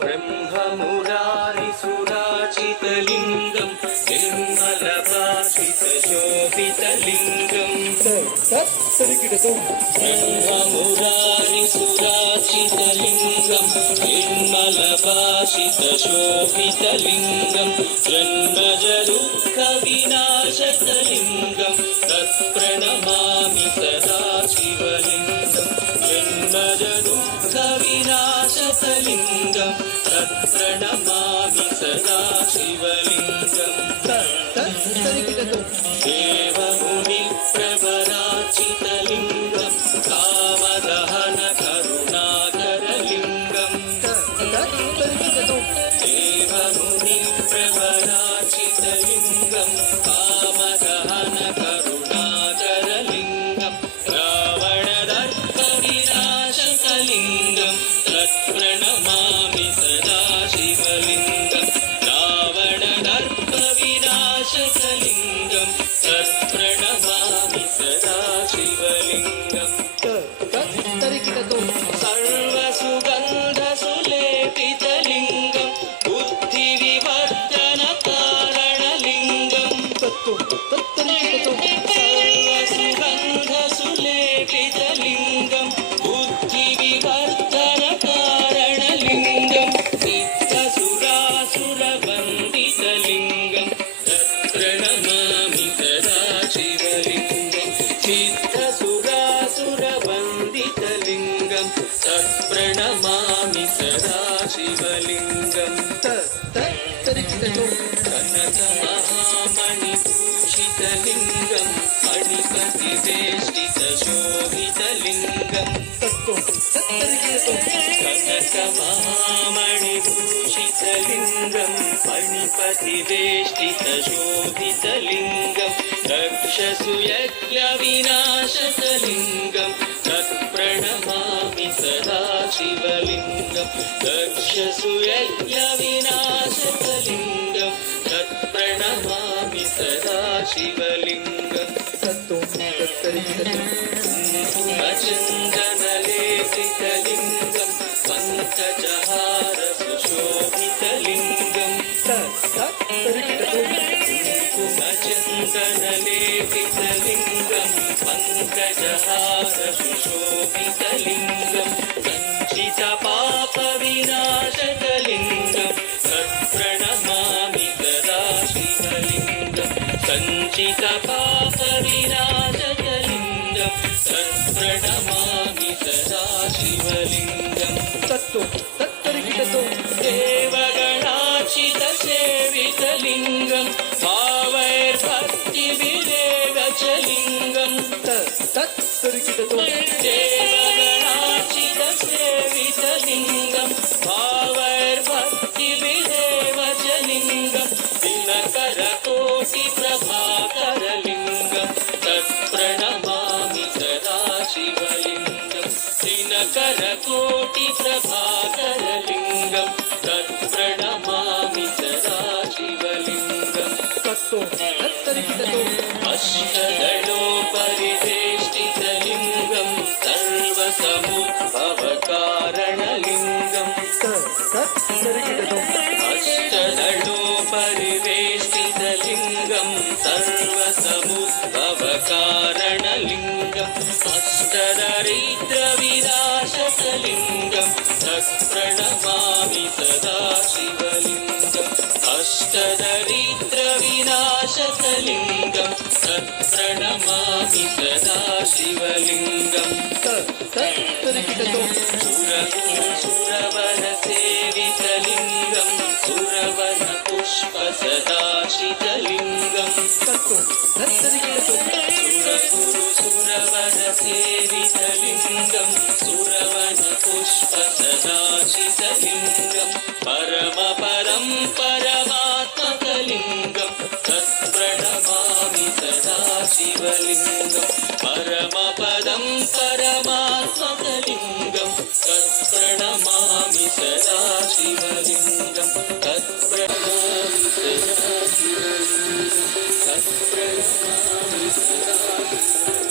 ब्रह्ममुरारिसुराचितलिङ्गं निर्मलभाषितशोभितलिङ्गं ब्रह्ममुरारिसुराचितलिङ्गं निर्मलभाषितशोभितलिङ्गं जन्मजदुःखविनाशकलिङ्गं तत्प्रणमामि सदा शिवलिङ्गं जन्मजदुःखविनाशकलिङ्गं तत्प्रणमामि सदा शिवलिङ्गं देवमुनिप्रवराचितलिङ्गं कामदहन करुणाकरलिङ्गं देवमुनिप्रवराचितलिङ्गं कामदहन करुणाकरलिङ्गं रावणदर्पविनाशकलिङ्गं तत्प्रणमामि सदा शिवलिङ्गं रावणदर्पविनाशकलिङ्गं तत्प्रणमामि सदा शिवलिङ्गं सर्वसुगन्धसुलेपितलिङ्गं बुद्धिविवर्धनकारणलिङ्गं सर्वसुगन्धसुलेपितलिङ्गं बुद्धिविवर्धनकारणलिङ्गं सिद्धसुरासुरवन्दितलिङ्गं तत्प्रणमामि सदा शिवलिङ्गं सिद्धसुरासुरवन्दितलिङ्गं तत्प्रणमामि सदा शिवलिङ्गं कनकमहामणिभूषितलिङ्गं मणिपतिवेष्टितशोभितलिङ्गं कनकमहामणिभूषितलिङ्गं मणिपतिवेष्टितशोभितलिङ्गं दक्षसुयज्ञविनाशकलिङ्गं तत्प्रणमामि सदा शिवलिङ्गं दक्षसुयज्ञविनाशकलिङ्गं तत्प्रणमामि सदा शिवलिङ्गं कुङ्कुमचन्दनलेपितलिङ्गं पङ्कजहारसुशोभितलिङ्गं कुङ्कुमचन्दनलेपितलिङ्गं पङ्कजहारसुशोभितलिङ्गं सञ्चितपापविनाशकलिङ्गं तत्प्रणमामि सदा शिवलिङ्गं सञ्चितपापविनाशकलिङ्गं तत्प्रणमामि सदा शिवलिङ्गं देवगणाचितसेवितलिङ्गं भावैर्भक्तिविरेवचलिङ्गं देवगणाचितसेवितलिङ्गं भावैर्भक्तिविरेवचलिङ्गं दिनकरकोटिप्रभाकरलिङ्गं तत्प्रणमामि सदा शिवलिङ्गं दिनकरकोटिप्रभाकरलिङ्गं तत्प्रणमामि सदा शिवलिङ्गं अष्टदलोपरिवेष्टितलिङ्गं सर्वसमुद्भवकारणलिङ्गं अष्टदलोपरिवेष्टितलिङ्गं सर्वसमुद्भवकारणलिङ्गं अष्टदरिद्रविनाशकलिङ्गं तत्प्रणमामि सदा शिवलिङ्गं अष्टदरिद्रविनाशकलिङ्गं तत्प्रणमामि सदा शिवलिङ्गं सुरवरसेवितलिङ्गं सुरवनपुष्पसदाशितलिङ्गं सुरवरसेवितलिङ्गं सुरवनपुष्पसदाशितलिङ्गं परमपरं परमात्मकलिङ्गं तत्प्रणमामि सदा शिवलिङ्गं परमपदं परमात्मकलिङ्गं तत्प्रणमामि सदा शिवलिङ्गं तत्प्रणमामि सदा शिवलिङ्गं तत्प्रणमामि सदा शिवलिङ्गं